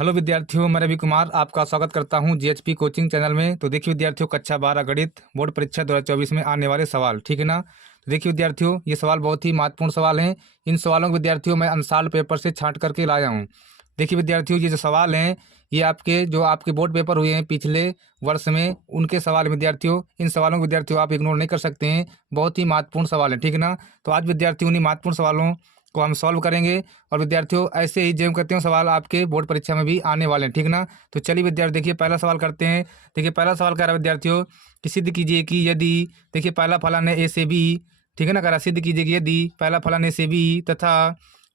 Hello विद्यार्थियों, मैं रवि कुमार आपका स्वागत करता हूं जीएचपी कोचिंग चैनल में। तो देखिए विद्यार्थियों, कक्षा 12 गणित बोर्ड परीक्षा 2024 में आने वाले सवाल, ठीक है ना। तो देखिए विद्यार्थियों, ये सवाल बहुत ही महत्वपूर्ण सवाल हैं। इन सवालों को विद्यार्थियों मैं अनसाल्ड पेपर से छांट करके लाया हूँ। देखिए विद्यार्थियों, ये जो सवाल हैं ये आपके बोर्ड पेपर हुए हैं पिछले वर्ष में, उनके सवाल हैं विद्यार्थियों। इन सवालों को विद्यार्थियों आप इग्नोर नहीं कर सकते हैं, बहुत ही महत्वपूर्ण सवाल है, ठीक है ना। तो आज विद्यार्थियों उन्हीं महत्वपूर्ण सवालों को हम सॉल्व करेंगे। और विद्यार्थियों ऐसे ही जो करते हैं सवाल आपके बोर्ड परीक्षा में भी आने वाले हैं, ठीक ना। तो चलिए विद्यार्थी देखिए पहला सवाल करते हैं। देखिए पहला सवाल कह रहा है विद्यार्थियों कि सिद्ध कीजिए कि यदि, देखिए पहला फलन है ए से बी, ठीक है ना। कह रहा सिद्ध कीजिए कि यदि पहला फलन ए से बी तथा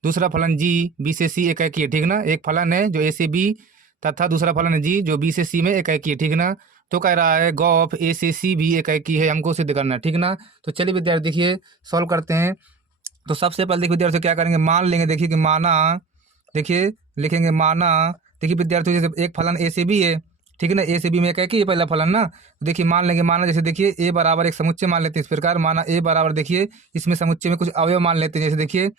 दूसरा फलन जी बी से सी एकाकी है, ठीक ना। एक फलन है जो ए से बी तथा दूसरा फलन है जी जो बी से सी में एकाकी है, ठीक ना। तो कह रहा है गॉफ ए से सी भी एकाकी है, हमको सिद्ध करना है, ठीक ना। तो चलिए विद्यार्थी देखिए सॉल्व करते हैं। तो सबसे पहले देखिए विद्यार्थी क्या करेंगे, मान लेंगे। देखिए कि माना, देखिए लिखेंगे माना। देखिए विद्यार्थियों जैसे एक फलन ए से बी है, ठीक है ना। ए से बी में एक है कि ये पहला फलन ना। देखिए मान लेंगे, माना जैसे देखिए ए बराबर एक समुच्चय मान लेते हैं इस प्रकार। माना ए बराबर, देखिए इसमें समुच्चय में कुछ अवयव मान लेते हैं, जैसे देखिए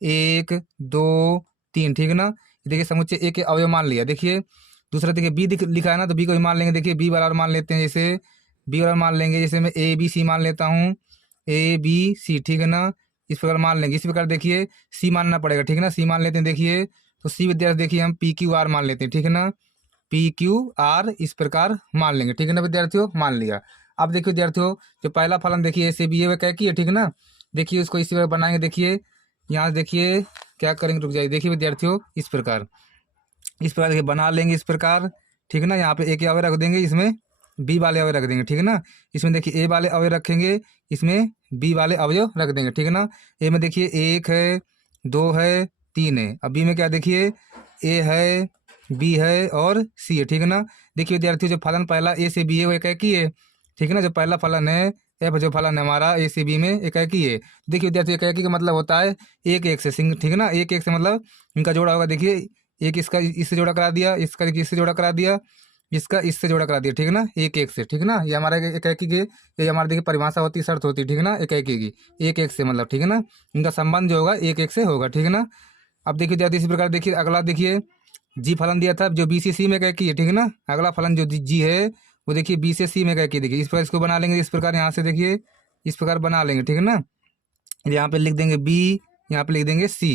1 2 3, ठीक है ना। देखिए समुच्चय ए के अवयव मान लिया। देखिए दूसरा देखिए बी लिखा है ना, तो बी को भी मान लेंगे। देखिए बी बराबर मान लेते हैं, जैसे बी बराबर मान लेंगे, जैसे मैं ए बी सी मान लेता हूँ, ए बी सी, ठीक है ना। इस प्रकार मान लेंगे। इस प्रकार देखिए सी मानना पड़ेगा, ठीक है ना। सी मान लेते हैं। देखिए तो सी विद्यार्थी देखिए हम पी क्यू आर मान लेते हैं, ठीक है ना। पी क्यू आर इस प्रकार मान लेंगे, ठीक है ना विद्यार्थियों, मान लिया। अब देखिए विद्यार्थियों जो पहला फलन देखिए ए से बी है क्या की है, ठीक है ना। देखिए उसको इसी प्रकार बनाएंगे। देखिए यहाँ देखिए क्या करेंगे, रुक जाइए। देखिए विद्यार्थियों इस प्रकार देखिए बना लेंगे इस प्रकार, ठीक है ना। यहाँ पे ए के अवयव रख देंगे, इसमें बी वाले अवयव रख देंगे, ठीक है ना। इसमें देखिए ए वाले अवयव रखेंगे, इसमें बी वाले अवयव रख देंगे, ठीक है ना। ए में देखिए 1 है, 2 है, 3 है। अब बी में क्या देखिए ए है, बी है और सी है, ठीक है ना। देखिए विद्यार्थियों जो फलन पहला ए से बी है वो एकाकी है, ठीक है ना। जो पहला फलन है एफ, जो फलन है हमारा ए से बी में एकाकी है। देखिए विद्यार्थियों एकाकी का मतलब होता है एक एक से सिंग, ठीक है ना। एक एक से मतलब इनका जोड़ा होगा। देखिए एक इसका इससे जोड़ा करा दिया, इसका इससे जोड़ा करा दिया, इसका इससे जोड़ा करा दिया, ठीक है ना। एक एक से, ठीक है ना। ये हमारा एकाकी की ये हमारे देखिए परिभाषा होती है, शर्त होती है, ठीक है ना। एकाकी की एक एक से मतलब, ठीक है ना। इनका संबंध जो होगा एक एक से होगा, ठीक है ना। अब देखिए विद्यार्थी इसी प्रकार देखिए अगला देखिए जी फलन दिया था जो बी से सी में एकाकी है, ठीक है ना। अगला फलन जो जी है वो देखिए बी से सी में एकाकी। देखिए इस प्रकार इसको बना लेंगे, इस प्रकार यहाँ से देखिए इस प्रकार बना लेंगे, ठीक है ना। यहाँ पे लिख देंगे बी, यहाँ पे लिख देंगे सी।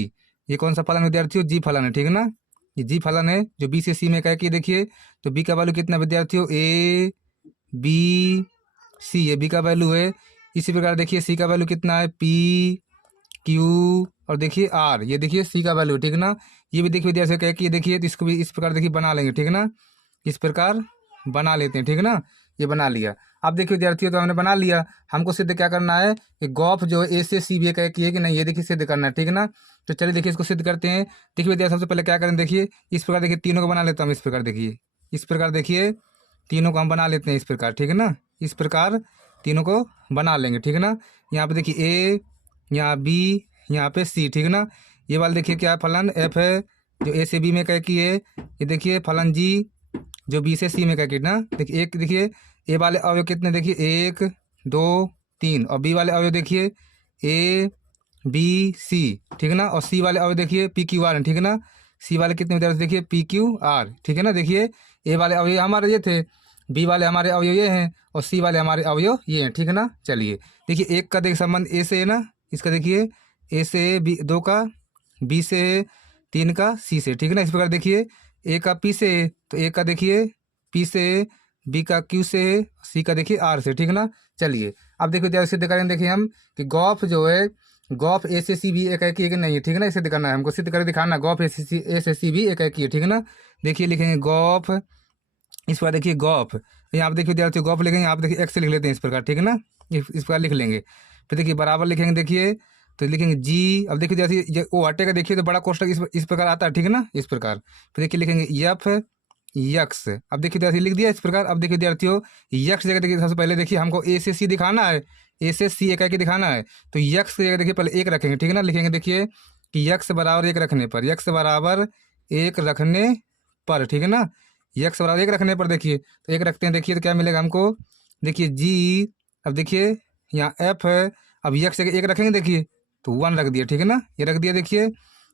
ये कौन सा फलन विद्यार्थियों, जी फलन है, ठीक है ना। ये जी फलन है जो बी से सी में एकाकी। देखिए तो बी का वैल्यू कितना विद्यार्थियों, ए बी सी, ये बी का वैल्यू है। इसी प्रकार देखिए सी का वैल्यू कितना है, पी क्यू और देखिए आर, ये देखिए सी का वैल्यू, ठीक है ना। ये भी देखिए विद्यार्थी क्या कि देखिए तो इसको भी इस प्रकार देखिए बना लेंगे, ठीक है ना। इस प्रकार बना लेते हैं, ठीक है ना। ये बना लिया। अब देखिए विद्यार्थियों तो हमने बना लिया, हमको सिद्ध क्या करना है कि गॉफ जो है ए से सी भी है कि नहीं, ये देखिए सिद्ध करना है, ठीक है ना। तो चलिए देखिए इसको सिद्ध करते हैं। देखिए विद्यार्थी सबसे पहले क्या करें, देखिए इस प्रकार देखिए तीनों को बना लेता हूँ। इस प्रकार देखिए इस प्रकार देखिए तीनों को हम बना लेते हैं इस प्रकार, ठीक है ना। इस प्रकार तीनों को बना लेंगे, ठीक है ना। यहाँ पे देखिए ए, यहाँ बी, यहाँ पे सी, ठीक है ना। ये वाला देखिए क्या फलन एफ है जो ए से बी में क्या की है। ये देखिए फलन जी जो बी से सी में क्या की ना। देखिए एक देखिए ए वाले अवयव कितने, देखिए 1 2 3 और बी वाले अवयव देखिए ए बी सी, ठीक है ना। और सी वाले अवयव देखिए पी क्यू आर है, ठीक है ना। सी वाले कितने विद्यार्थी देखिए पी क्यू आर, ठीक है ना। देखिए ए वाले अवयव हमारे ये थे, बी वाले हमारे अवयव ये हैं और सी वाले हमारे अवयव ये हैं, ठीक है ना। चलिए देखिए एक का देखिए संबंध ए से है ना, इसका देखिए ए से बी 2 का, बी से 3 का, सी से, ठीक है ना। इस प्रकार देखिए ए का पी से तो ए का देखिए पी से, बी का क्यू से, सी का देखिए आर से, ठीक है ना। चलिए अब देखिए जैसे सिद्ध करेंगे, देखिए हम कि गॉफ जो है गॉफ ए से सी भी एक है कि नहीं है, ठीक है ना। इसे सिद्ध करना है हमको, सिद्ध करके दिखाना गॉफ ए से सी भी एक है कि है, ठीक है ना। देखिए लिखेंगे गॉफ, इस पर देखिए गॉफ, यहाँ पे देखिए विद्यार्थी गॉफ लिखेंगे, यहाँ पे देखिए एक्स लिख लेते हैं इस प्रकार, ठीक है ना। इस प्रकार लिख लेंगे। फिर देखिए बराबर लिखेंगे, देखिए तो लिखेंगे जी। अब देखिए जैसे वो हटेगा देखिए तो बड़ा कोष्टक इस प्रकार आता है, ठीक है ना। इस प्रकार फिर देखिए लिखेंगे यफ यक्स। अब देखिए विद्यार्थी लिख दिया इस प्रकार। अब देखिए विद्यार्थियों यक्स जगह देखिए सबसे पहले देखिए हमको ए से सी दिखाना है, ए से सी एक के दिखाना है। तो यक्स की जगह देखिए पहले एक रखेंगे, ठीक है ना। लिखेंगे देखिए कि यक्स बराबर एक रखने पर, यक्स बराबर एक रखने पर, ठीक है ना। यक्स बराबर एक रखने पर देखिए तो एक रखते हैं, देखिए तो क्या मिलेगा हमको, देखिए जी। अब देखिए यहाँ एफ है, अब यक्स जगह एक रखेंगे देखिए तो 1 रख दिया, ठीक है ना। ये रख दिया देखिए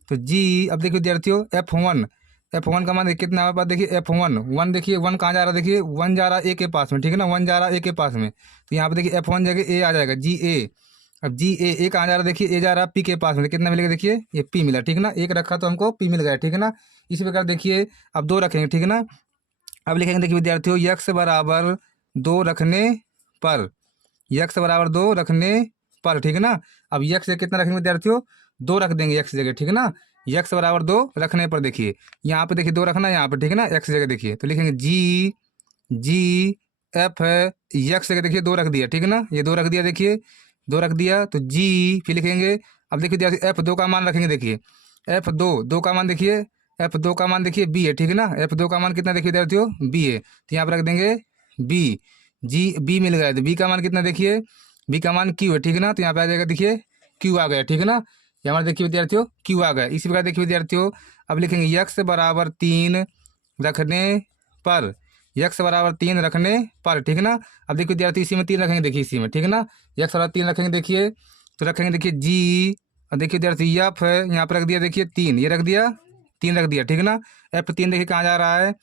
तो जी। अब देखिए विद्यार्थियों F1 F1 का मान देखिए कितना हमारे पास, देखिए F1 वन, देखिए वन कहाँ जा रहा है, देखिए वन जा रहा है ए के पास में, ठीक है ना, वन जा रहा है ए के पास में। तो यहाँ पे देखिए F1 जगह ए आ जाएगा, जी ए। अब जी ए कहाँ जा रहा है, देखिए ए जा रहा है पी के पास में, तो कितना मिलेगा, देखिए ये पी मिला, ठीक है ना, एक रखा तो हमको पी मिल गया, ठीक है ना। इसी प्रकार देखिए अब दो रखेंगे, ठीक है ना। अब लिखेंगे देखिए विद्यार्थियों, यक्स बराबर दो रखने पर, यक्स बराबर दो रखने पर, ठीक है ना। अब यक्स जगह कितना रखेंगे विद्यार्थियों, दो रख देंगे यक्स जगह, ठीक है ना। यक्स बराबर दो रखने पर देखिए यहाँ पे देखिए दो रखना है यहाँ पे, ठीक है ना, एक्स जगह देखिए, तो लिखेंगे जी जी एफ है, यक्स जगह देखिए दो रख दिया, ठीक है ना, ये दो रख दिया, देखिए दो रख दिया, तो जी फिर लिखेंगे। अब देखिए विद्यार्थी एफ दो का मान रखेंगे, देखिए एफ दो, दो का मान देखिए, एफ दो का मान देखिए बी है, ठीक है ना, एफ दो का मान कितना देखिए विद्यार्थियों, बी है, तो यहाँ पर रख देंगे बी, जी बी मिल गया, तो बी का मान कितना देखिए, बी का मान क्यू है, ठीक है ना, तो यहाँ पे आ जाएगा देखिए क्यू आ गया, ठीक है ना, ये हमारा देखिए विद्यार्थियों क्यू आ गया। इसी प्रकार देखिए विद्यार्थियों अब लिखेंगे यक्स बराबर तीन रखने पर, यक्स बराबर तीन रखने पर, ठीक है ना। अब देखिए विद्यार्थी इसी में तीन रखेंगे, देखिए इसी में, ठीक है ना, यक्स बराबर तीन रखेंगे, देखिए तो रखेंगे देखिए जी, और देखिए विद्यार्थी एफ है यहाँ पर रख दिया, देखिए तीन, ये रख दिया, तीन रख दिया, ठीक है ना। एफ तीन देखिए कहाँ जा रहा है,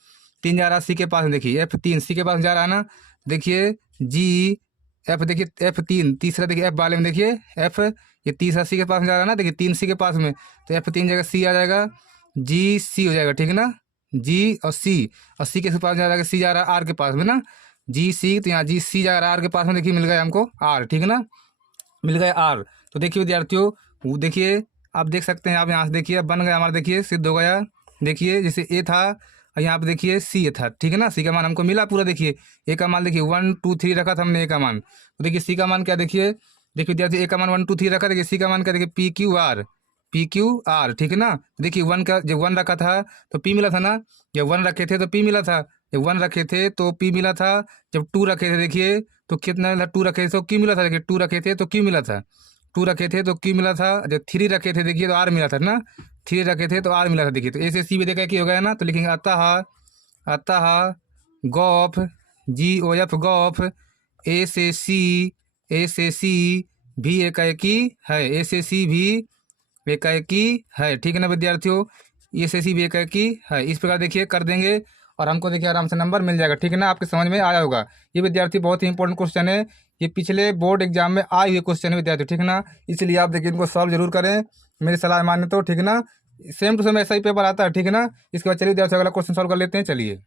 तीन जा रहा है सी के पास में, देखिए एफ तीन सी के पास जा रहा है ना, देखिए जी एफ, देखिए एफ तीन तीसरा, देखिए एफ वाले में देखिए एफ, ये तीसरा सी के पास में जा रहा है ना, देखिए तीन सी के पास में, तो एफ तीन जगह सी आ जाएगा, जी सी हो जाएगा, ठीक है ना, जी और सी के पास जा रहा है, सी जा रहा है आर के पास में ना, जी सी, तो यहाँ जी सी जा रहा है आर के पास में, देखिए मिल गया हमको आर, ठीक है ना, मिल गया आर। तो देखिए विद्यार्थियों वो देखिए आप देख सकते हैं, आप यहाँ से देखिए बन गया हमारा, देखिए सिद्ध हो गया, देखिए जैसे ए था और यहाँ पे देखिए सी था, ठीक है ना, सी का मान हमको मिला पूरा, देखिए ए का मान देखिए वन टू थ्री रखा था हमने ए का मान, तो देखिए सी का मान क्या, देखिए देखिए विद्यार्थी ए का मान वन टू थ्री रखा, देखिए सी का मान क्या, देखिए P Q R, P Q R, ठीक है ना। देखिए वन का जब वन रखा था तो पी मिला था ना, जब वन रखे थे तो पी मिला था, जब वन रखे थे तो पी मिला था, जब टू रखे थे देखिए तो कितना मिला, टू रखे थे तो क्यू मिला था, देखिए टू रखे थे तो क्यू मिला था, टू रखे थे तो क्यू मिला था, जब थ्री रखे थे देखिए तो आर मिला था ना, थ्री रखे थे तो आर मिला था, देखिए तो ए से सी भी देखा कि हो गया ना, तो लिखेंगे अतः, अतः गॉफ जी ओ एफ गॉफ ए से सी, ए से सी भी एकाएकी है, ए से सी भी एकाएकी है, ठीक है ना विद्यार्थियों, ए से सी भी एकाएकी है। इस प्रकार देखिए कर देंगे और हमको देखिए आराम से नंबर मिल जाएगा, ठीक है ना, आपके समझ में आया होगा। ये विद्यार्थी बहुत ही इंपॉर्टेंट क्वेश्चन है, ये पिछले बोर्ड एग्जाम में आए हुए क्वेश्चन है विद्यार्थी, ठीक है ना, इसलिए आप देखिए इनको सॉल्व जरूर करें, मेरी सलाह माने तो, ठीक है ना, सेम टू सेम ऐसा ही पेपर आता है, ठीक है ना। इसके बाद चलिए विद्यार्थी अगला क्वेश्चन सॉल्व कर लेते हैं, चलिए।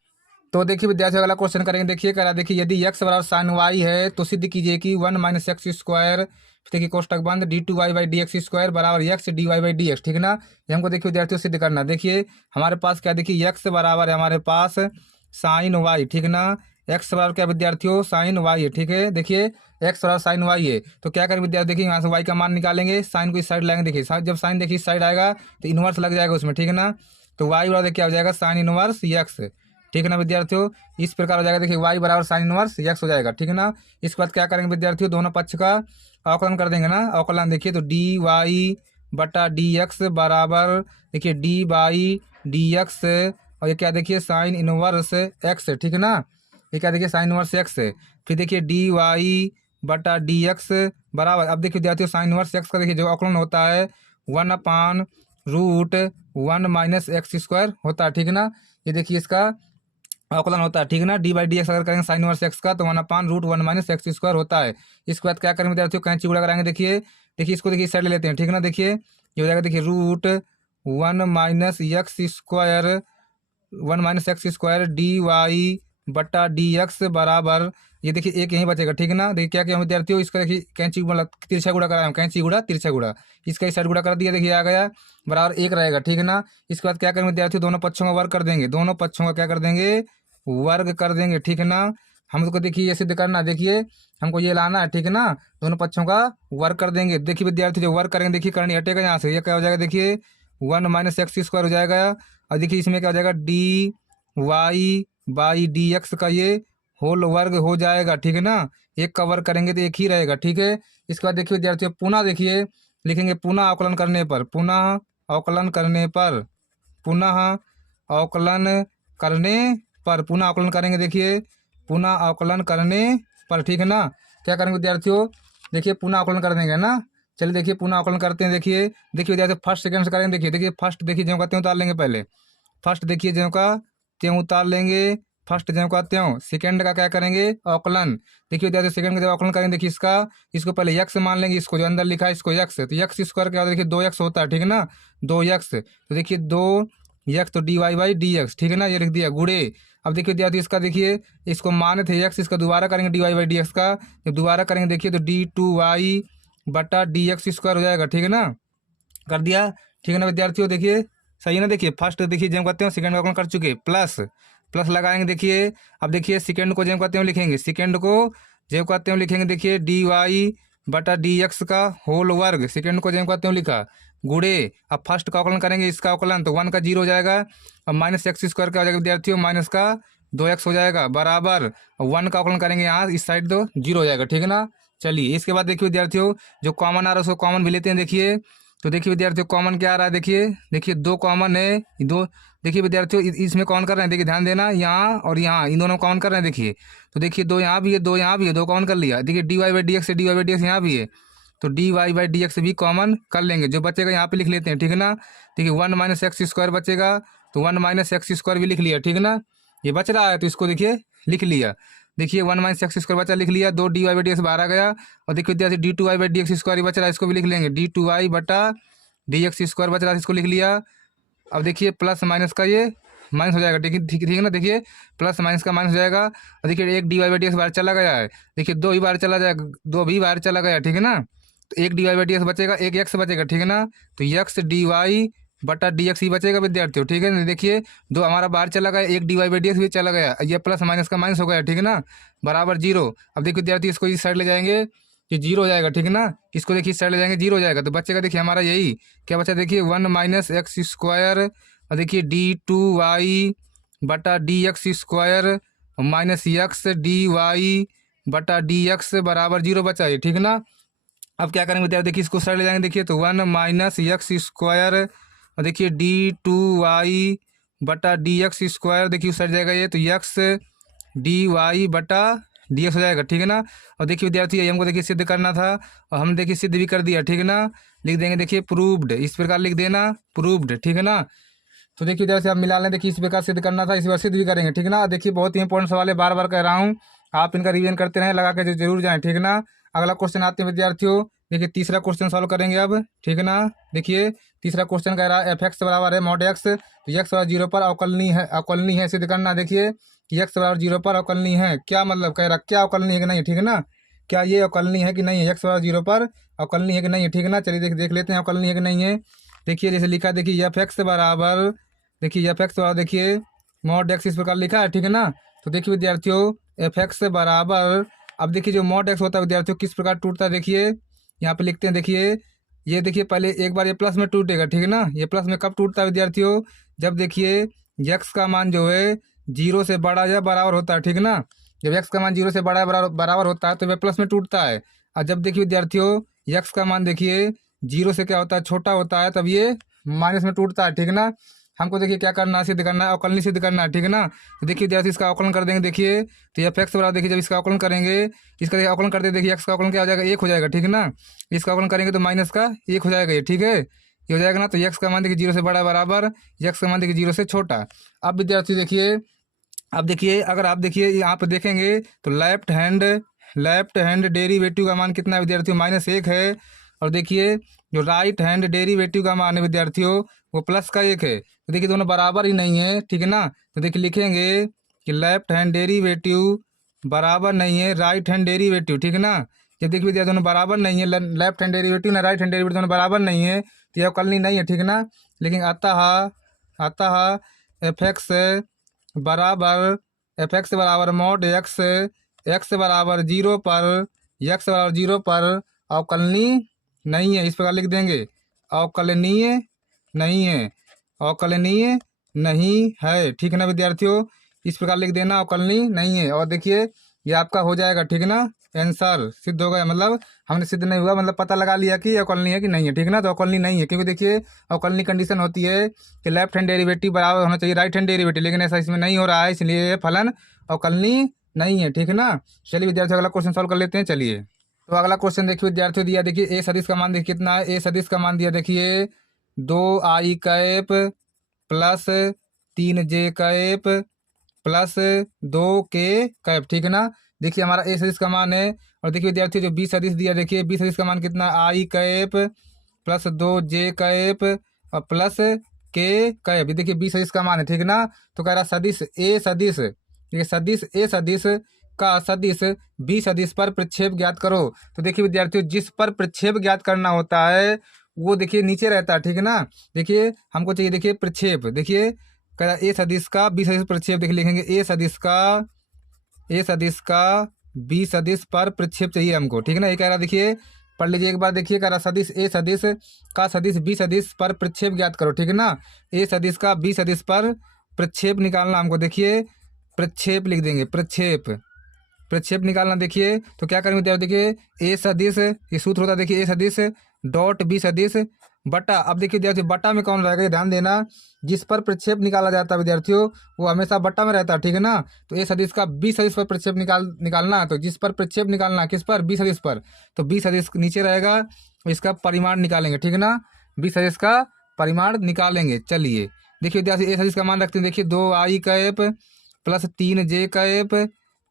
तो देखिए विद्यार्थी अगला क्वेश्चन करेंगे, देखिए करा, देखिए यदि x बराबर साइन वाई है तो सिद्ध कीजिए कि वन माइनस एक्स स्क्वायर, देखिए कोष्टक बंद D two Y by D X square बराबर X D Y by D X, ठीक है ना। ये हमको देखिए विद्यार्थियों सिद्ध करना, देखिए हमारे पास क्या, देखिए x बराबर है हमारे पास साइन वाई, ठीक है ना, x बराबर क्या विद्यार्थियों साइन वाई है, ठीक है, देखिए x बराबर साइन वाई है, तो क्या करें विद्यार्थी, देखिए यहाँ से y का मान निकालेंगे, साइन को इस साइड लाएंगे, देखिए जब साइन देखिए इस साइड आएगा तो इनवर्स लग जाएगा उसमें, ठीक है ना, तो y बराबर क्या हो जाएगा साइन इनवर्स x, ठीक है ना विद्यार्थियों, इस प्रकार हो जाएगा, देखिए y बराबर साइन इनवर्स x हो जाएगा, ठीक है ना। इसके बाद क्या करेंगे विद्यार्थियों, दोनों पक्ष का अवकलन कर देंगे ना, अवकलन देखिए तो डी वाई बटा डी एक्स बराबर देखिए डी वाई डी एक्स, और ये क्या देखिए साइन इनवर्स एक्स, ठीक है ना, ये क्या देखिए साइन इनवर्स एक्स, फिर देखिए डी वाई बटा डी एक्स बराबर, अब देखिए विद्यार्थियों साइन इनवर्स एक्स का देखिए जो अवकलन होता है one upon root one minus x square होता है, ठीक है ना, ये देखिए इसका अवकलन होता है, ठीक है ना, डी बाई डी एक्स अगर करेंगे साइन इनवर्स एक्स का तो one upon root one minus x square होता है। इसके बाद क्या करेंगे विद्यार्थियों, कैंची गुणा कराएंगे, देखिए देखिए इसको देखिए साइड ले लेते हैं, ठीक है ना, देखिए ये हो जाएगा देखिए root one minus x square, one minus x square d y बट्टा डी एक्स बराबर, ये देखिए एक यहीं बचेगा, ठीक है ना, देखिए क्या किया विद्यार्थियों, इसका देखिए कैंची मतलब तिरछा गुणा कराया, कैंची गुणा तिरछा गुणा, इसका इस साइड गुणा कर दिया, देखिए आ गया बराबर एक रहेगा, ठीक है ना। इसके बाद क्या करेंगे विद्यार्थियों, दोनों पक्षों का वर्ग कर देंगे, दोनों पक्षों का क्या कर देंगे वर्ग कर देंगे, ठीक है ना। हमको देखिए ये सिद्ध करना, देखिए हमको ये लाना है, ठीक है ना, दोनों पक्षों का वर्ग कर देंगे, देखिए विद्यार्थी जो वर्ग करेंगे देखिए करनी हटेगा यहाँ से, ये क्या हो जाएगा देखिए वन माइनस एक्स स्क्वायर हो जाएगा, और देखिए इसमें क्या हो जाएगा d Y by D x का ये होल वर्ग हो जाएगा, ठीक है ना, एक का वर्ग करेंगे तो एक ही रहेगा, ठीक है। इसके बाद देखिए विद्यार्थियों पुनः देखिए लिखेंगे, पुनः अवकलन करने पर, पुनः अवकलन करने पर, पुनः अवकलन करने पर, पुनः अवकलन करेंगे, देखिए पुनः अवकलन करने पर, ठीक है ना। क्या करेंगे विद्यार्थियों, देखिए पुनः अवकलन कर देंगे ना, चलिए देखिए पुनः अवकलन करते हैं, देखिए देखिए विद्यार्थी फर्स्ट सेकंड से करेंगे, देखिए देखिए फर्स्ट देखिए जो कहते हैं उतार लेंगे पहले, फर्स्ट देखिए ज्यों का त्यों उतार लेंगे, फर्स्ट ज्यों का त्यों। सेकंड का क्या करेंगे, अवकलन। देखिए विद्यार्थी सेकंड का जब अवकलन करेंगे, देखिए इसको पहले यक्स मान लेंगे, इसको जो अंदर लिखा है इसको यक्स, तो यक्स स्क्वायर क्या होता है, देखिए 2x होता है, ठीक है ना, 2x, तो देखिए 2x तो dy/dx, ठीक है ना, ये लिख दिया गुणे। अब देखिए विद्यार्थी इसका देखिए इसको माने थे x, इसका दोबारा करेंगे dy/dx का, जब दोबारा करेंगे देखिए तो d2y/dx² हो जाएगा, ठीक है ना, कर दिया, ठीक है ना विद्यार्थियों। देखिए सही है ना, देखिए फर्स्ट देखिए जेम करते हो, सेकंड का अवकलन कर चुके, प्लस प्लस लगाएंगे देखिए। अब देखिए सेकंड को जेम करते हो लिखेंगे, सेकंड को जेम करते हो लिखेंगे, देखिए dy/dx का होल वर्ग, सेकंड को जेम करते हो लिखा गुणे। अब फर्स्ट का अवकलन करेंगे, इसका अवकलन तो 1 का 0 हो जाएगा, अब -x² क्या हो जाएगा विद्यार्थियों, माइनस का 2x हो जाएगा, बराबर 1 का अवकलन करेंगे यहाँ इस साइड तो 0 हो जाएगा, ठीक है ना। चलिए इसके बाद देखिए विद्यार्थियों जो कॉमन आ रहा है उसको कॉमन भी लेते हैं। देखिए तो देखिए विद्यार्थियों कॉमन क्या आ रहा है, देखिए 2 कॉमन है, दो देखिए विद्यार्थियों इसमें कौन कर रहे हैं, देखिए ध्यान देना, यहाँ और यहाँ इन दोनों कौन कर रहे हैं। देखिए तो देखिए 2 यहाँ भी है, 2 यहाँ भी है, 2 कॉमन कर लिया। देखिए dy/dx से dy/dx यहाँ भी है, तो dy/dx भी कॉमन कर लेंगे, जो बचेगा यहाँ पे लिख लेते हैं, ठीक है ना। देखिए 1 - x² बचेगा, तो 1 - x² भी लिख लिया, ठीक है ना। ये बच रहा है तो इसको देखिए लिख लिया, देखिए 1 - x² बचा, लिख लिया, 2 dy/dx बाहर आ गया, और देखिए विद्यार्थी d2y/dx² बच रहा है, इसको भी लिख लेंगे, d2y/dx² बच रहा है, इसको लिख लिया। अब देखिए प्लस माइनस का ये माइनस हो जाएगा, ठीक है ना, देखिए प्लस माइनस का माइनस हो जाएगा, और देखिए एक dy/dx बाहर चला गया है, देखिए 2 ही बाहर चला जाएगा, 2 भी बाहर चला गया, ठीक है ना, तो एक dy/dx बचेगा, एक x बचेगा, ठीक है ना, तो x dy/dx ही बचेगा विद्यार्थियों, ठीक है ना। देखिए 2 हमारा बाहर चला गया, एक dy/dx भी चला गया, ये प्लस माइनस का माइनस हो गया, ठीक है ना, बराबर 0। अब देखिए विद्यार्थी इसको इस साइड ले जाएंगे, ये 0 हो जाएगा, ठीक है ना, इसको देखिए इस साइड ले जाएंगे 0 हो जाएगा, तो बचेगा देखिए हमारा यही क्या बचा, देखिए 1 - x², और देखिए d2y/dx² माइनस x dy/dx बराबर 0 बचा है, ठीक है ना। अब क्या करेंगे विद्यार्थी, देखिए इसको साइड ले जाएंगे, देखिए तो 1 - x², और देखिए d2y/dx², देखिए उस साइड जाएगा ये, तो x dy/dx हो जाएगा, ठीक है ना। और देखिए विद्यार्थी ये हमको देखिए सिद्ध करना था, और हम देखिए सिद्ध भी कर दिया, ठीक है ना, लिख देंगे देखिए प्रूव्ड, इस प्रकार लिख देना प्रूव्ड, ठीक है ना। तो देखिए इधर से आप मिला लें, देखिए इस प्रकार सिद्ध करना था, इस बार सिद्ध भी करेंगे, ठीक है ना। देखिए बहुत ही इंपॉर्टेंट सवाल है, बार बार कह रहा हूँ, आप इनका रिवीजन करते रहें, लगा के जरूर जाएं, ठीक है ना। अगला क्वेश्चन आते हैं विद्यार्थियों, देखिए तीसरा क्वेश्चन सॉल्व करेंगे अब, ठीक है ना। देखिए तीसरा क्वेश्चन कह रहा है f(x) बराबर है mod x, तो x बराबर 0 पर अवकलनीय है सिद्ध करना। देखिए कि x बराबर 0 पर अवकलनीय है, क्या मतलब कह रहा है, क्या अवकलनीय है कि नहीं, ठीक है ना, क्या ये अवकलनीय है कि नहीं है, x बराबर 0 पर अवकलनीय है कि नहीं है, ठीक है ना। चलिए देख लेते हैं अवकलनीय है कि नहीं है। देखिए जैसे लिखा है, देखिए f(x) बराबर, देखिए f(x) बराबर, देखिए mod x इस प्रकार लिखा है, ठीक है ना। तो देखिए विद्यार्थियों f(x) बराबर, अब देखिए जो mod x होता है विद्यार्थियों किस प्रकार टूटता है, देखिए यहाँ पे लिखते हैं, देखिए ये देखिए पहले एक बार ये प्लस में टूटेगा, ठीक है ना। ये प्लस में कब टूटता है विद्यार्थियों, जब देखिए x का मान जो है 0 से बड़ा या बराबर होता है, ठीक है ना। जब x का मान 0 से बड़ा बराबर होता है तो वह प्लस में टूटता है, और जब देखिए विद्यार्थियों x का मान देखिए 0 से क्या होता है, छोटा होता है, तब ये माइनस में टूटता है, ठीक है ना। हमको देखिए क्या करना है, सिद्ध करना है, अवकलनीय सिद्ध करना है, ठीक है ना। तो देखिए विद्यार्थी इसका अवकलन कर देंगे, देखिए तो f(x) बराबर, देखिए जब इसका अवकलन करेंगे, इसका देखिए अवकलन करते देखिए x का अवकलन क्या हो जाएगा, 1 हो जाएगा, ठीक है ना। इसका अवकलन करेंगे तो माइनस का 1 हो जाएगा ये, ठीक है, ये हो जाएगा ना। तो x का मान देखिए 0 से बड़ा बराबर, x का मान देखिए 0 से छोटा। अब विद्यार्थी देखिए, अब देखिए अगर आप देखिए यहाँ पे देखेंगे तो लेफ्ट हैंड डेरिवेटिव का मान कितना है विद्यार्थियों, -1 है, और देखिए जो राइट हैंड डेरिवेटिव का मान है विद्यार्थियों वो +1 है, तो देखिए दोनों बराबर ही नहीं है, ठीक है ना। तो देखिए लिखेंगे कि लेफ्ट हैंड डेरिवेटिव बराबर नहीं है राइट हैंड डेरिवेटिव, ठीक है ना। जब देखिए विद्यार्थी दोनों बराबर नहीं है, लेफ्ट हैंड डेरिवेटिव ना राइट हैंड डेरिवेटिव दोनों बराबर नहीं है, तो यह अवकलनीय नहीं है, ठीक है ना। लेकिन अतः f(x) बराबर mod x बराबर 0 पर अवकलनीय नहीं है, इस प्रकार लिख देंगे, अवकलनीय नहीं है, अवकलनीय नहीं है, ठीक है ना विद्यार्थियों, इस प्रकार लिख देना, अवकलनीय नहीं है। और देखिए ये आपका हो जाएगा, ठीक है ना, आंसर सिद्ध हो गया, मतलब हमने सिद्ध नहीं हुआ, मतलब पता लगा लिया कि अवकलनीय है कि नहीं है, ठीक है ना। तो अवकलनीय नहीं है, क्योंकि देखिए अवकलनीय कंडीशन होती है कि लेफ्ट हैंड डेरिवेटिव बराबर होना चाहिए राइट हैंड डेरिवेटिव, लेकिन ऐसा इसमें नहीं हो रहा है, इसलिए ये फलन अवकलनीय नहीं है, ठीक है ना। चलिए विद्यार्थियों अगला क्वेश्चन सॉल्व कर लेते हैं। चलिए तो अगला क्वेश्चन देखिए विद्यार्थियों दिया, देखिए ए सदिश का मान देखिए कितना है, ए सदिश का मान दिया देखिए 2i cap plus 3j cap plus 2k cap, ठीक है ना। देखिए हमारा ए सदिश का मान है, और देखिए विद्यार्थी जो बी सदिश दिया, देखिए बी सदिश का मान कितना, आई कैप प्लस 2j कैप और प्लस के कैप, ये देखिए बी सदिश का मान है, ठीक है ना। तो कह रहा सदिश ए सदिश, ठीक है, सदिश ए सदिश का सदिश बी सदिश पर प्रक्षेप ज्ञात करो। तो देखिए विद्यार्थियों जिस पर प्रक्षेप ज्ञात करना होता है वो देखिए नीचे रहता है, ठीक है ना। देखिए हमको चाहिए, देखिए प्रक्षेप, देखिए कह रहा ए सदिश का बी सदिश प्रक्षेप, देखिए लिखेंगे ए सदिश का बी सदिश पर प्रक्षेप चाहिए हमको, ठीक है ना। ये कह रहा देखिए पढ़ लीजिए एक बार, देखिए कह रहा सदिश ए सदिश का सदिश बी सदिश पर प्रक्षेप ज्ञात करो, ठीक है ना। ए सदिश का बी सदिश पर प्रक्षेप निकालना हमको, देखिए प्रक्षेप लिख देंगे, प्रक्षेप निकालना। देखिए तो क्या करेंगे विद्यार्थी, देखिए ए सदिश, ये सूत्र होता है, देखिए ए सदिश डॉट बी सदिश बटा, अब देखिए विद्यार्थी बटा में कौन रहेगा, ध्यान देना, जिस पर प्रक्षेप निकाला जाता है विद्यार्थियों वो हमेशा बटा में रहता है, ठीक है ना। तो ए सदिश का बी सदिश पर प्रक्षेप निकालना है, तो जिस पर प्रक्षेप निकालना है, किस पर, बी सदिश पर, तो बी सदिश नीचे रहेगा, इसका परिमाण निकालेंगे, ठीक है ना। बी सदिश का परिमाण निकालेंगे। चलिए देखिए विद्यार्थी ए सदिश का मान रखते हैं, देखिए 2i cap plus 3j cap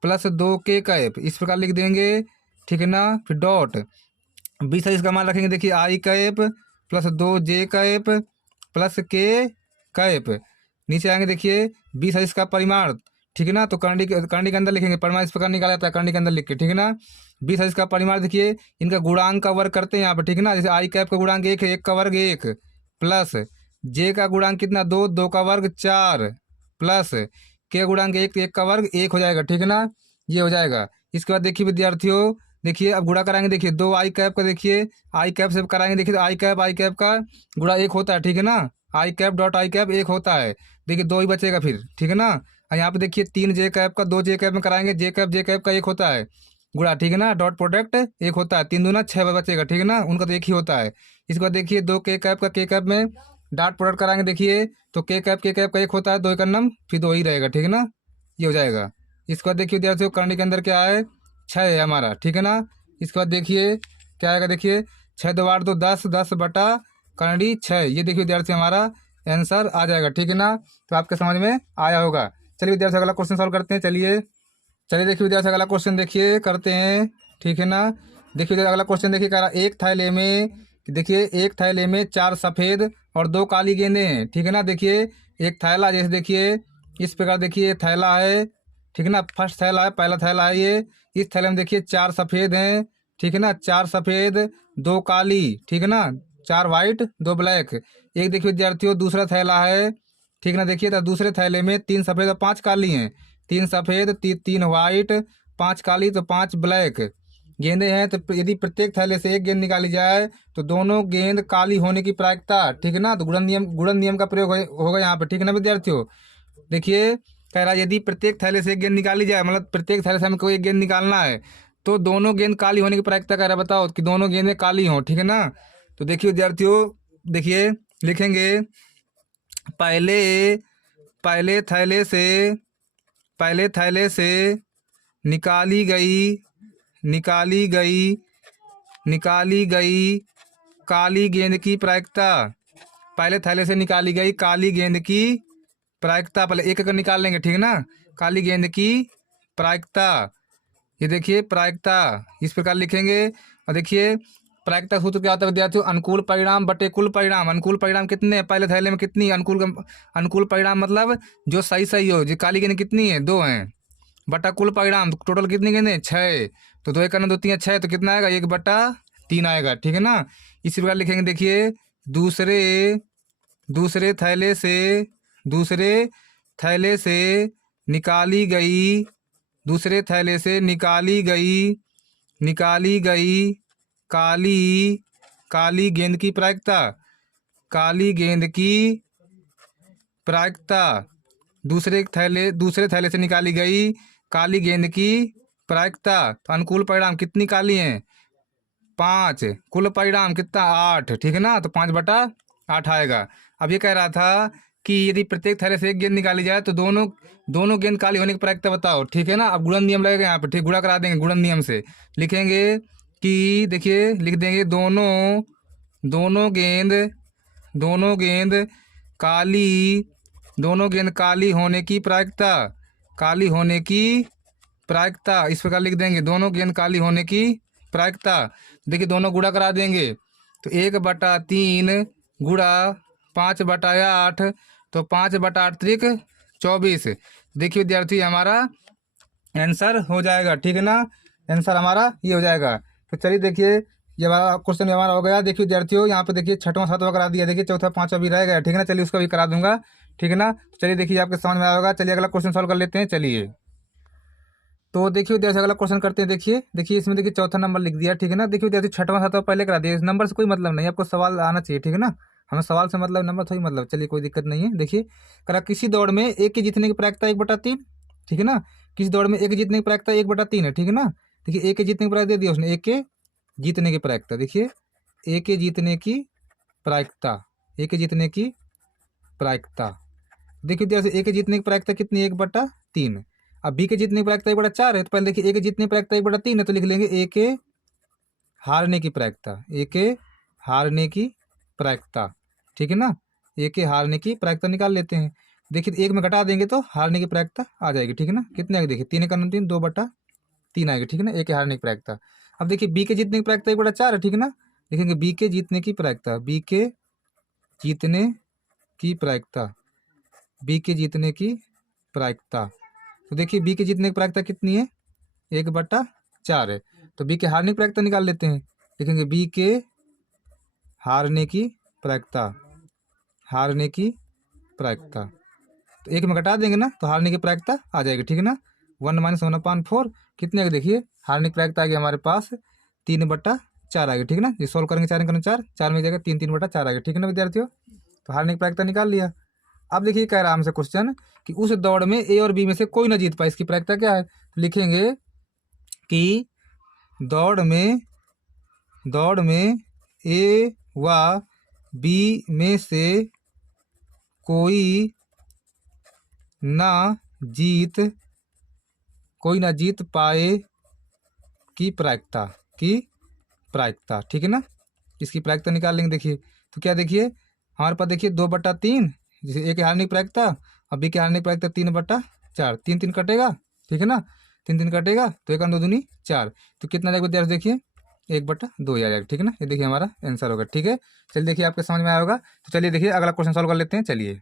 plus 2k cap, इस प्रकार लिख देंगे, ठीक है ना। फिर डॉट बी सदिश का मान रखेंगे, देखिए I cap plus 2j cap plus K cap, नीचे आएंगे, देखिए बी सदिश का परिमाण, ठीक है ना। तो करंडी के अंदर लिखेंगे, परिमाण इस प्रकार निकाला जाता है, करंडी के अंदर लिख के, ठीक है ना। बी सदिश का परिमाण, देखिए इनका गुणांक का वर्ग करते हैं यहाँ पर, ठीक है ना। जैसे आई कैप का गुणांक 1 है, 1 का वर्ग 1 प्लस जे का गुणांक कितना 2, 2 का वर्ग 4 प्लस के गुणांक 1, 1 का वर्ग 1 हो जाएगा, ठीक है ना। ये हो जाएगा। इसके बाद देखिए विद्यार्थियों, देखिए अब गुणा कराएंगे, देखिए 2i कैप का, देखिए आई कैप से कराएंगे, देखिए तो आई कैप का गुणा 1 होता है, ठीक है ना। आई कैप डॉट आई कैप 1 होता है, देखिए 2 ही बचेगा फिर, ठीक है ना। और यहाँ पे देखिए 3j कैप का 2j कैप में कराएंगे, जे कैप का 1 होता है गुणा, ठीक है ना। डॉट प्रोडक्ट 1 होता है, 3 दूना 6 बचेगा, ठीक है ना, उनका तो 1 ही होता है। इसके बाद देखिए 2k कैप का के कैप में डॉट प्रोडक्ट कराएंगे, देखिए तो के कैप का 1 होता है, 2 का नम फिर 2 ही रहेगा, ठीक है ना, ये हो जाएगा। इसके बाद देखिए विद्यार्थियों करंडी के अंदर क्या है, 6 है हमारा, ठीक है ना। इसके बाद देखिए क्या आएगा, देखिए 6 2 8 2 10, 10 बटा करंडी 6, ये देखिए विद्यार्थी हमारा आंसर आ जाएगा, ठीक है ना। तो आपके समझ में आया होगा। चलिए विद्यार्थी अगला क्वेश्चन सॉल्व करते हैं। चलिए देखिए विद्यार्थी अगला क्वेश्चन देखिए करते हैं, ठीक है ना। देखिए अगला क्वेश्चन देखिए कह रहा एक थैले में, देखिए एक थैले में 4 सफ़ेद और 2 काली गेंदें हैं, ठीक है ना। देखिए एक थैला, जैसे देखिए इस प्रकार, देखिए थैला है, ठीक है ना, फर्स्ट थैला है, पहला थैला है ये। इस थैले में देखिए 4 सफ़ेद हैं, ठीक है ना, 4 सफ़ेद 2 काली, ठीक है ना, 4 वाइट 2 ब्लैक। एक देखिए विद्यार्थियों दूसरा थैला है, ठीक है ना। देखिए तो दूसरे थैले में 3 सफ़ेद और 5 काली हैं, 3 सफ़ेद 3 वाइट 5 काली तो 5 ब्लैक गेंदें हैं। तो यदि प्रत्येक थैले से एक गेंद निकाली जाए तो दोनों गेंद काली होने की प्रायिकता, ठीक है ना। तो गुणन नियम का प्रयोग होगा यहाँ पे, ठीक है ना विद्यार्थियों। देखिए कह रहा यदि प्रत्येक थैले से एक गेंद निकाली जाए, मतलब प्रत्येक थैले से हमें कोई एक गेंद निकालना है, तो दोनों गेंद काली होने की प्रायिकता कह रहा है, बताओ कि दोनों गेंदें काली हों, ठीक है ना। तो देखिए विद्यार्थियों, देखिए लिखेंगे पहले पहले थैले से निकाली गई काली गेंद की प्रायिकता, पहले थैले से निकाली गई काली गेंद की प्रायिकता, पहले एक निकाल लेंगे, ठीक है ना। काली गेंद की प्रायिकता, ये देखिए प्रायिकता इस प्रकार लिखेंगे। और देखिए प्रायिकता सूत्र क्या होता है विद्यार्थियों, अनुकूल परिणाम बटे कुल परिणाम। अनुकूल परिणाम कितने हैं, पहले थैले में कितनी, अनुकूल परिणाम मतलब जो सही हो, जो काली गेंद कितनी है 2 हैं, बटा कुल परिणाम तो टोटल कितनी गेंदें 6, तो 2 1 2 3 6, तो कितना आएगा 1/3 आएगा, ठीक है ना। इसी प्रकार लिखेंगे, देखिए दूसरे थैले से निकाली गई काली गेंद की प्रायिकता, दूसरे थैले से निकाली गई काली गेंद की प्रायिकता। तो अनुकूल परिणाम कितनी काली हैं 5, कुल परिणाम कितना 8, ठीक है ना। तो 5/8 आएगा। अब ये कह रहा था कि यदि प्रत्येक थैले से एक गेंद निकाली जाए तो दोनों गेंद काली होने की प्रायिकता बताओ, ठीक है ना। अब गुणन नियम लगेगा यहाँ पे, ठीक, गुणा करा देंगे गुणन नियम से। लिखेंगे कि देखिए लिख देंगे दोनों गेंद काली दोनों गेंद काली होने की प्रायिकता, काली होने की प्रायिकता इस प्रकार लिख देंगे, दोनों गेंद काली होने की प्रायिकता। देखिए दोनों गुणा करा देंगे तो 1/3 गुणा 5/8, तो 5/8 त्रिक 24। देखिए विद्यार्थी हमारा आंसर हो जाएगा, ठीक है ना, आंसर हमारा ये हो जाएगा। तो चलिए देखिए ये हमारा क्वेश्चन हमारा हो गया। देखिए विद्यार्थियों यहाँ पे देखिए छठवां सातवां करा दिया, देखिए चौथा पांचवा भी रह गया, ठीक है ना, चलिए उसका भी करा दूंगा, ठीक है ना। तो चलिए देखिए आपके समझ में आया होगा। चलिए अगला क्वेश्चन सॉल्व कर लेते हैं। चलिए तो देखिए विद्यार्थी अगला क्वेश्चन करते हैं। देखिए देखिए इसमें देखिए चौथा नंबर लिख दिया, ठीक है ना। देखिए विद्यार्थी छठवां सातवां पहले करा दिया, इस नंबर से कोई मतलब नहीं, आपको सवाल आना चाहिए, ठीक है ना। हमें सवाल से मतलब, नंबर थोड़ी मतलब। चलिए कोई दिक्कत नहीं है। देखिए करा किसी दौड़ में एक के जीतने की प्रायिकता 1/3, ठीक है ना। किसी दौड़ में एक के जीतने की प्रायिकता 1/3 है, ठीक है ना। देखिए एक के जीतने की प्रायिकता दे दिया उसने, एक के जीतने की प्रायिकता, देखिए एक के जीतने की प्रायिकता, एक के जीतने की प्रायिकता। देखिए विद्यार्थी एक के जीतने की प्रायिकता कितनी है, 1/3। अब बी के जीतने की प्रायिकता 1/4 है, तो पहले देखिए ए के जीतने की प्रायिकता 1/3 है, तो लिख लेंगे ए के हारने की प्रायिकता, ए के हारने की प्रायिकता, ठीक है ना। ए के हारने की प्रायिकता निकाल लेते हैं। देखिए एक में घटा देंगे तो हारने की प्रायिकता आ जाएगी, ठीक है ना। कितने आएगी देखिए, 3 2/3 आएगी, ठीक है ना, ए के हारने की प्रायिकता। अब देखिए बी के जीतने की प्रायिकता 1/4 है, ठीक है ना। देखेंगे बी के जीतने की प्रायिकता, बी के जीतने की प्रायिकता, बी के जीतने की प्रायिकता। तो देखिए बी के जीतने की प्रायिकता कितनी है, 1/4 है। तो बी के हारने की प्रायिकता निकाल लेते हैं। देखेंगे बी के हारने की प्रायिकता, हारने की प्रायिकता, तो एक में घटा देंगे ना तो हारने की प्रायिकता आ जाएगी, ठीक है ना। 1 - 1/4 कितने आएगी देखिए, हारने की प्रायिकता आ गई हमारे पास 3/4 आ गई, ठीक है ना। ये सोल्व करेंगे 4 करेंगे 4, 4 में जाएगा 3/4 आ गया, ठीक है ना विद्यार्थियों। तो हारने की प्रायिकता निकाल लिया। अब देखिए कह रहा है हमसे क्वेश्चन कि उस दौड़ में ए और बी में से कोई ना जीत पाए, इसकी प्रायिकता क्या है। तो लिखेंगे कि दौड़ में ए व बी में से कोई ना जीत पाए की प्रायिकता, ठीक है ना। इसकी प्रायिकता निकाल लेंगे। देखिए तो क्या देखिए हमारे पास देखिए 2/3, जैसे ए के हारने की प्रायिकता और बी के हारने की प्रायिकता 3/4, 3 कटेगा, ठीक है ना, 3 कटेगा तो 1 2 दूनी 4, तो कितना जाएगा विद्यार्थी देखिए 1/2 आ जाएगा, ठीक है ना। ये देखिए हमारा आंसर होगा, ठीक है। चलिए देखिए आपके समझ में आया होगा। तो चलिए देखिए अगला क्वेश्चन सॉल्व कर लेते हैं। चलिए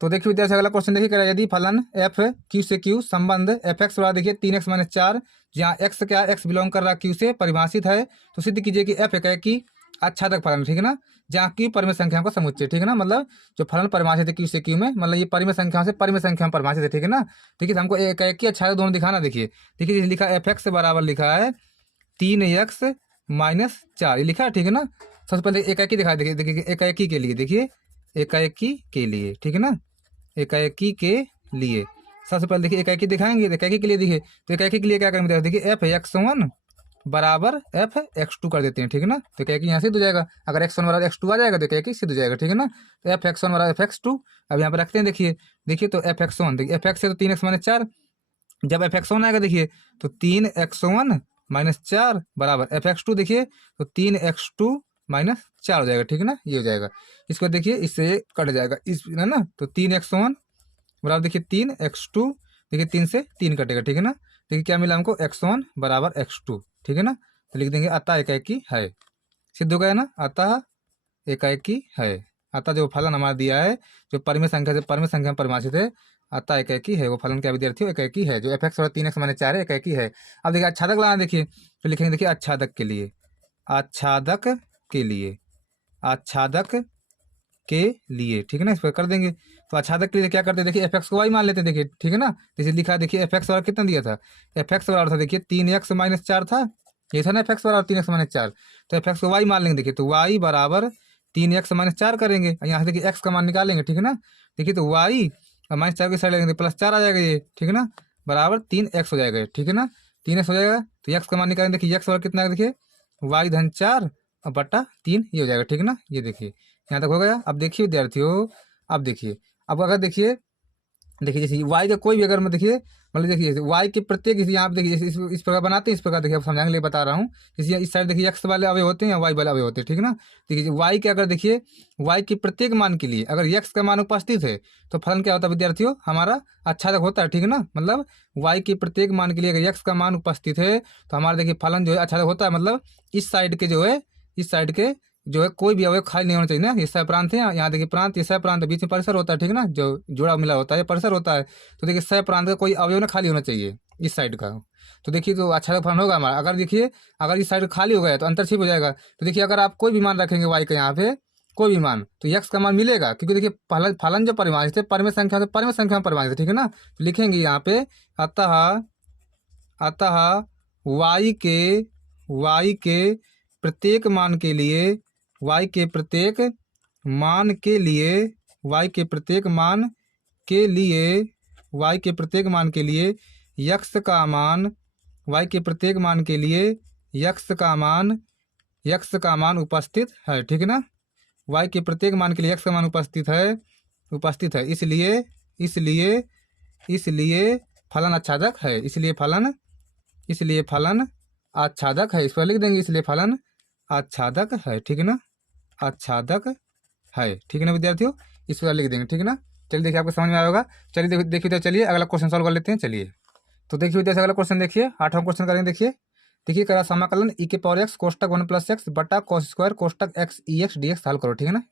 तो देखिए विद्यार्थी अगला क्वेश्चन देखिए, यदि फलन एफ क्यू से क्यू संबंध एफ एक्स बराबर देखिए 3x - 4, जहाँ एक्स क्या एक्स बिलोंग कर रहा क्यू से परिभाषित है, तो सिद्ध कीजिए कि एफ की आच्छादक फलन, ठीक है ना, जहाँ क्यू परिमेय संख्याओं का समुच्चय, ठीक है ना। मतलब जो फलन परिभाषित है क्यू से क्यू में, मतलब ये परिमेय संख्याओं से परिमेय संख्या में परिभाषित है, ठीक है ना। देखिए हमको एक की आच्छादक दोनों दिखाना। देखिए देखिए लिखा एफ एक्स बराबर लिखा है 3x - 4, ये लिखा है, ठीक है ना। सबसे पहले एकाकी दिखा, देखिए देखिए एकाकी के लिए, देखिए एकाकी के लिए, ठीक है ना, एकाकी के लिए सबसे पहले देखिए एकाकी दिखाएंगे। एकाकी के लिए देखिए, तो एकाकी के लिए क्या करेंगे देखिए f(x1) बराबर f(x2) कर देते हैं, ठीक है ना। तो एकाकी यहाँ सिद्ध हो जाएगा, अगर x1 बराबर x2 आ जाएगा तो एकाकी सिद्ध हो जाएगा, ठीक है ना। तो f(x1) बराबर f(x2) अब यहाँ पर रखते हैं। देखिए देखिए तो f(x1) देखिए f(x) से तो 3x - 4, जब f(x1) आएगा देखिए तो 3x1 - 4 बराबर f(x2), देखिए तो 3x2 - 4 हो जाएगा, ठीक है ना, ये हो जाएगा। इसको देखिए इससे कट जाएगा, इस है ना, तो 3x1 बराबर देखिए 3x2, देखिए 3 से 3 कटेगा, ठीक है ना। देखिए क्या मिला हमको, x1 बराबर x2, ठीक है ना। तो लिख देंगे अतः एकाकी है, सिद्ध हो गया ना, अतः एकाकी है। अतः जो फलन हमारा दिया है जो परिमेय संख्या से परिमेय संख्या में परिभाषित है, अतः एकाकी है, वो फलन क्या विद्यार्थियों एकाकी है, जो f(x) और 3x - 4 है एकाकी है। अब देखिए आच्छादक लाना, देखिए तो लिखेंगे देखिए आच्छादक के लिए, आच्छादक के लिए, आच्छादक के लिए, ठीक है ना, इस पर कर देंगे। तो आच्छादक के लिए क्या करते हैं देखिए f(x) को y मान लेते हैं, देखिए ठीक है ना। जैसे लिखा देखिए f(x) बराबर कितना दिया था, f(x) बराबर था देखिए 3x - 4 था, ये था ना f(x) बराबर 3x - 4, तो f(x) को y मान लेंगे। देखिए तो y बराबर 3x - 4 करेंगे, यहाँ से देखिए x का मान निकालेंगे, ठीक है ना। देखिए तो y और -4 की साइड लेंगे +4 आ जाएगा ये, ठीक है ना, बराबर 3x हो जाएगा, ठीक है ना, 3x हो जाएगा। तो x का मान निकालेंगे, देखिए x बराबर कितना है देखिए y (4) और बटा 3 ये हो जाएगा, ठीक है ना। ये देखिए यहाँ तक हो गया। अब देखिए विद्यार्थियों, अब देखिए अब अगर देखिए देखिए जैसे y का कोई भी अगर मैं देखिए मतलब देखिए y के प्रत्येक इसी यहाँ पे देखिए जैसे इस प्रकार बनाते हैं, इस प्रकार देखिए आप समझाने के लिए बता रहा हूँ। जैसे इस साइड देखिए x वाले अवयव होते हैं या y वाले अवयव होते हैं, ठीक है ना। देखिए y के अगर देखिए y के प्रत्येक मान के लिए अगर x का मान उपस्थित है तो फलन क्या होता है विद्यार्थियों, हमारा आच्छादक होता है, ठीक है ना। मतलब y के प्रत्येक मान के लिए अगर x का मान उपस्थित है तो हमारा देखिए फलन जो है आच्छादक होता है। मतलब इस साइड के जो है, इस साइड के जो है कोई भी अवयव खाली नहीं होना चाहिए ना। ये सह प्रांत है, यहाँ देखिए प्रांत, ये सह प्रांत, बीच में परिसर होता है, ठीक है ना, जो जुड़ा मिला होता है ये परिसर होता है। तो देखिए सह प्रांत का कोई अवयव ना खाली होना चाहिए इस साइड का। तो देखिए तो अच्छा फलन होगा हमारा। अगर देखिए अगर इस साइड खाली हो गया तो अंतर छिप हो जाएगा। तो देखिए अगर आप कोई भी मान रखेंगे y का यहाँ पे कोई भी मान तो यक्स का मान मिलेगा, क्योंकि देखिए फलन जो परिमाणित है परिमेय संख्या से परिमेय संख्या में परिमाणित है, ठीक है ना। तो लिखेंगे यहाँ पे अतः अतः y के प्रत्येक मान के लिए y के प्रत्येक मान के लिए y के प्रत्येक मान के लिए y के प्रत्येक मान के लिए यक्स का मान y के प्रत्येक मान के लिए यक्स का मान उपस्थित है, ठीक है ना। y के प्रत्येक मान के लिए यक्स का मान उपस्थित है इसलिए इसलिए फलन आच्छादक है, इसलिए फलन आच्छादक है। इस पर लिख देंगे इसलिए फलन आच्छादक है, ठीक है ना, आच्छादक है, ठीक है ना विद्यार्थियों। इस पर लिख देंगे, ठीक है ना। चलिए देखिए आपको समझ में आया होगा। चलिए देखिए तो चलिए अगला क्वेश्चन सॉल्व कर लेते हैं। चलिए तो देखिए विद्यार्थी अगला क्वेश्चन देखिए, 8वां क्वेश्चन करेंगे। देखिए करा समाकलन e के पावर x कोष्टक 1 + x बटा cos स्क्वायर कोष्टक x e x dx हल करो, ठीक है ना।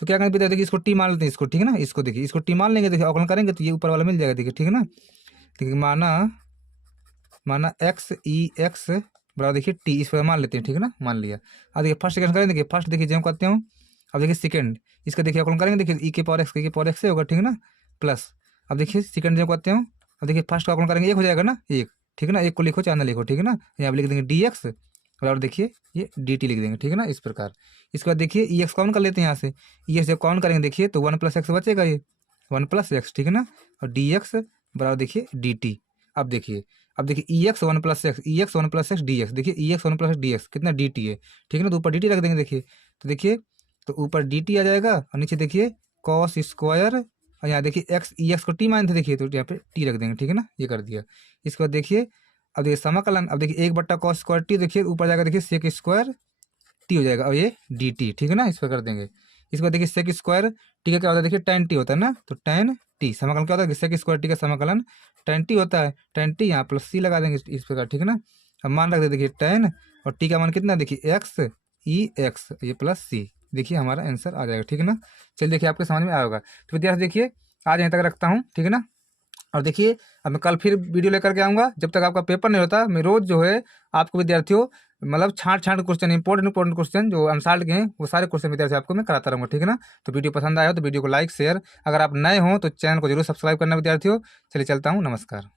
तो क्या करेंगे देखिए इसको टी मान लेते हैं इसको, ठीक है ना। इसको देखिए इसको टी मान लेंगे, देखिए अवकलन करेंगे तो ये ऊपर वाला मिल जाएगा, देखिए ठीक है ना। देखिए माना x e x बराबर देखिए टी, इस पर मान लेते हैं, ठीक है ना, मान लिया। अब देखिए फर्स्ट सेकंड करेंगे, देखिए फर्स्ट देखिए जो करते हो। अब देखिए सेकंड इसका देखिए अवकलन करेंगे, देखिए e के पावर x से होगा, ठीक है ना, प्लस। अब देखिए सेकंड जो करते हो, अब देखिए फर्स्ट का अवकलन करेंगे, एक हो जाएगा ना, एक, ठीक है ना। एक को लिखो चाहे ना लिखो, ठीक है ना। यहाँ पर लिख देंगे dx और देखिए ये dt लिख देंगे, ठीक है ना, इस प्रकार। इसके बाद देखिए ई एक्स कॉमन कर लेते हैं यहाँ से, ई एक्स जब कॉमन करेंगे देखिए तो 1 + x बचेगा, ये 1 + x, ठीक है ना। और डी एक्स बराबर देखिए डी टी। अब देखिए ई एक्स 1 + x, ई एक्स 1 + x डी एक्स, देखिए ई एक्स 1 + x डी एक्स कितना डी टी है, ठीक है ना। तो ऊपर डी टी रख देंगे, देखिए तो देखिए तो ऊपर डी टी आ जाएगा और नीचे देखिए कॉस स्क्वायर और यहाँ देखिए एक्स ई एक्स को टी मान थे, देखिए तो यहाँ पे टी रख देंगे, ठीक है ना, ये कर दिया। इसके बाद देखिए अब देखिए समाकलन, अब देखिए 1/cos स्क्वायर टी, देखिए ऊपर जाएगा देखिए सेक स्क्वायर टी हो जाएगा और ये डी टी, ठीक है ना, इस पर कर देंगे। इसके बाद देखिए सेक स्क्वायर टी का क्या होता है, देखिए tan टी होता है ना, तो tan टी समाकलन क्या होता है, सेक स्क्वायर टी का समाकलन tan टी होता है, tan टी यहाँ प्लस सी लगा देंगे इस प्रकार, ठीक है ना। अब मान रख दे देखिए tan और टी का मान कितना देखिए एक्स ई एक्स ये प्लस सी, देखिए हमारा आंसर आ जाएगा, ठीक है ना। चलिए देखिए आपके समझ में आया होगा। तो विद्यार्थी देखिए आज यहीं तक रखता हूँ, ठीक है ना। और देखिए अब मैं कल फिर वीडियो लेकर के आऊँगा, जब तक आपका पेपर नहीं होता मैं रोज़ जो है आपको विद्यार्थियों मतलब छांट क्वेश्चन इंपॉर्टेंट क्वेश्चन जो अनसाल्ट के हैं वो सारे क्वेश्चन विद्यार्थी आपको मैं कराता रहूँगा, ठीक है ना। तो वीडियो पसंद आया हो तो वीडियो को लाइक शेयर, अगर आप नए हो तो चैनल को जरूर सब्सक्राइब करना विद्यार्थियों। चलिए चलता हूँ, नमस्कार।